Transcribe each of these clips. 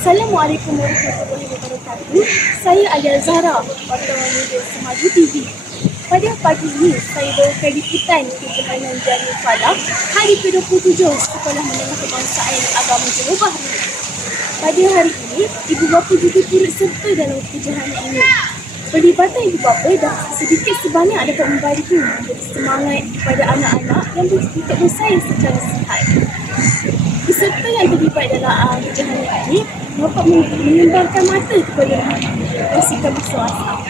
Assalamualaikum warahmatullahi wabarakatuh. Saya Alia Zahra, wartawan media Semadu TV. Pada pagi ini, saya bawakan liputan kejohanan Jariah Falah hari ke-27 Sekolah Menengah Kebangsaan Agama Johor Bahru. Pada hari ini, ibu bapa juga turut serta dalam kejohanan ini. Pelibatan ibu bapa dah sedikit sebanyak dapat membantu memberi semangat kepada anak-anak yang untuk bersaing secara sihat. Peserta yang terlibat dalam kejohanan ini dapat mengembangkan mata kepada sikap bersuasa.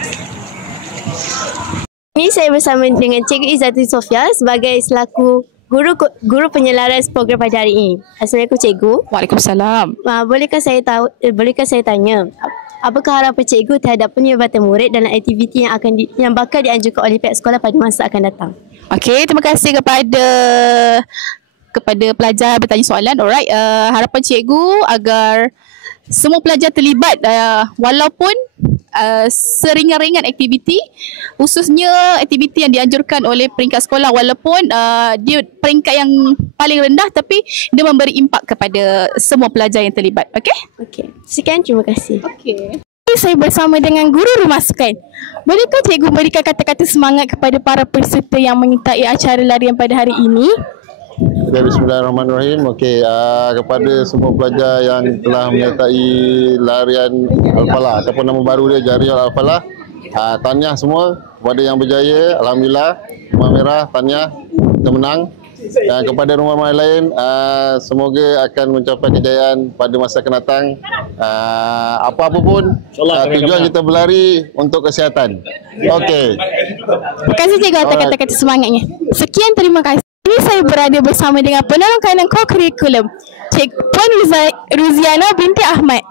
Ini saya bersama dengan Cikgu Izzati Sofia sebagai selaku guru penyelaras program pada hari ini. Assalamualaikum Cikgu. Waalaikumsalam. Bolehkah saya tanya, apakah harapan Cikgu terhadap penyelibatan murid dalam aktiviti yang bakal dianjurkan oleh pihak sekolah pada masa akan datang? Okey, terima kasih kepada pelajar bertanya soalan. Alright, harapan cikgu agar semua pelajar terlibat walaupun seringan-ringan aktiviti, khususnya aktiviti yang dianjurkan oleh peringkat sekolah, walaupun dia peringkat yang paling rendah tapi dia memberi impak kepada semua pelajar yang terlibat. Okey? Okey. Sekian, terima kasih. Okey. Saya bersama dengan guru rumah sukan. Bolehkah cikgu memberikan kata-kata semangat kepada para peserta yang menyertai acara larian pada hari ini? Bismillahirrahmanirrahim. Okey, kepada semua pelajar yang telah menyertai larian Al-Falah ataupun nama baru dia Jariah Al-Falah, tahniah semua kepada yang berjaya. Alhamdulillah, Rumah Merah tahniah kita menang. Dan kepada rumah-rumah lain, semoga akan mencapai kejayaan pada masa akan datang. Apa-apa pun, tujuan kita berlari untuk kesihatan. Okey. Terima kasih cikgu atas kata-kata semangatnya. Sekian, terima kasih. Ini saya berada bersama dengan penolong kanan co-curriculum, Puan Ruziana binti Ahmad.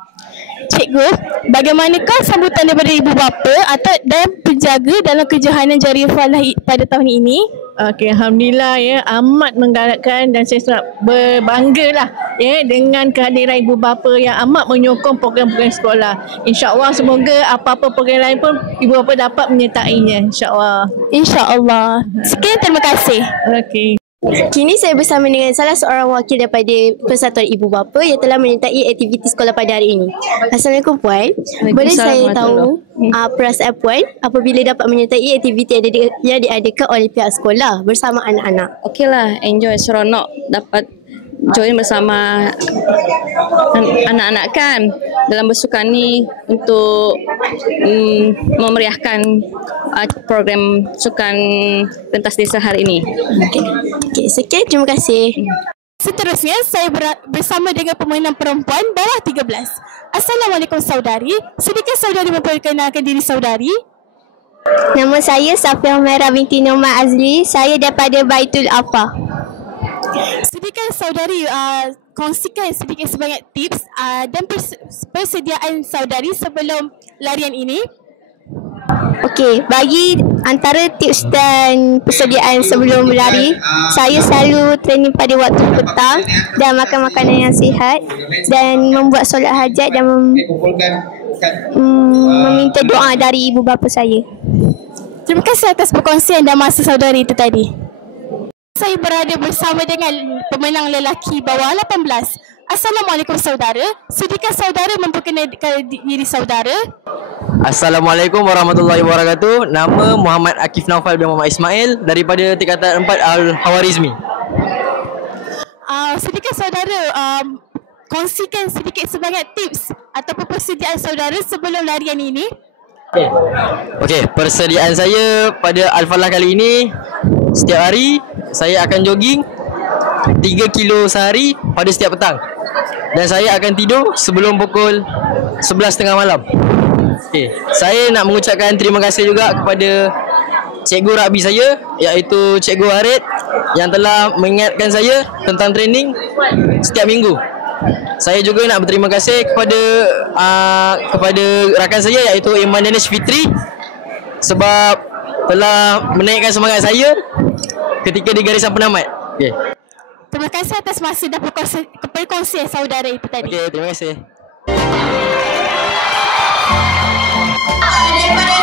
Cikgu, bagaimanakah sambutan daripada ibu bapa dan penjaga dalam kejohanan Jariah Falah pada tahun ini? Okey, alhamdulillah ya, amat menggalakkan dan saya sangat berbanggalah ya dengan kehadiran ibu bapa yang amat menyokong program-program sekolah. InsyaAllah semoga apa-apa program lain pun ibu bapa dapat menyertainya, insyaAllah. InsyaAllah. Sekian, terima kasih. Okey. Kini saya bersama dengan salah seorang wakil daripada Persatuan Ibu Bapa yang telah menyertai aktiviti sekolah pada hari ini. Assalamualaikum Puan. Boleh saya tahu perasaan Puan apabila dapat menyertai aktiviti yang diadakan oleh pihak sekolah bersama anak-anak? Okeylah, enjoy, seronok dapat join bersama anak-anak kan dalam bersukan ni untuk memeriahkan program sukan pentas desa hari ini. Okey, sekian, terima kasih. Seterusnya, saya bersama dengan pemain perempuan bawah 13. Assalamualaikum saudari. Sedikit saudari memperkenalkan diri saudari. Nama saya Safia Merah binti Norma Azli. Saya daripada Baitul Afa. Sedikit saudari kongsikan sedikit sebanyak tips dan persediaan saudari sebelum larian ini. Okey, bagi antara tips dan persediaan sebelum berlari, saya selalu training pada waktu petang dan makan makanan yang sihat dan membuat solat hajat dan meminta doa dari ibu bapa saya. Terima kasih atas perkongsian dan masa saudari itu tadi. Saya berada bersama dengan pemenang lelaki bawah 18. Assalamualaikum saudara. Sudikah saudara memperkenalkan diri saudara? Assalamualaikum warahmatullahi wabarakatuh. Nama Muhammad Akif Naufal bin Muhammad Ismail daripada tingkatan 4 Al-Hawarizmi. Sedikit saudara kongsikan sedikit sebanyak tips ataupun persediaan saudara sebelum larian ini. Okey, persediaan saya pada Al-Falah kali ini, setiap hari saya akan jogging 3 kilo sehari pada setiap petang. Dan saya akan tidur sebelum pukul 11.30 malam. Okey, saya nak mengucapkan terima kasih juga kepada cikgu rugby saya, iaitu Cikgu Harid, yang telah mengingatkan saya tentang training setiap minggu. Saya juga nak berterima kasih kepada rakan saya, iaitu Iman Danish Fitri, sebab telah menaikkan semangat saya ketika di garisan penamat. Okay. Terima kasih atas masa dan perkongsian saudara itu tadi. Okey, terima kasih. Daripada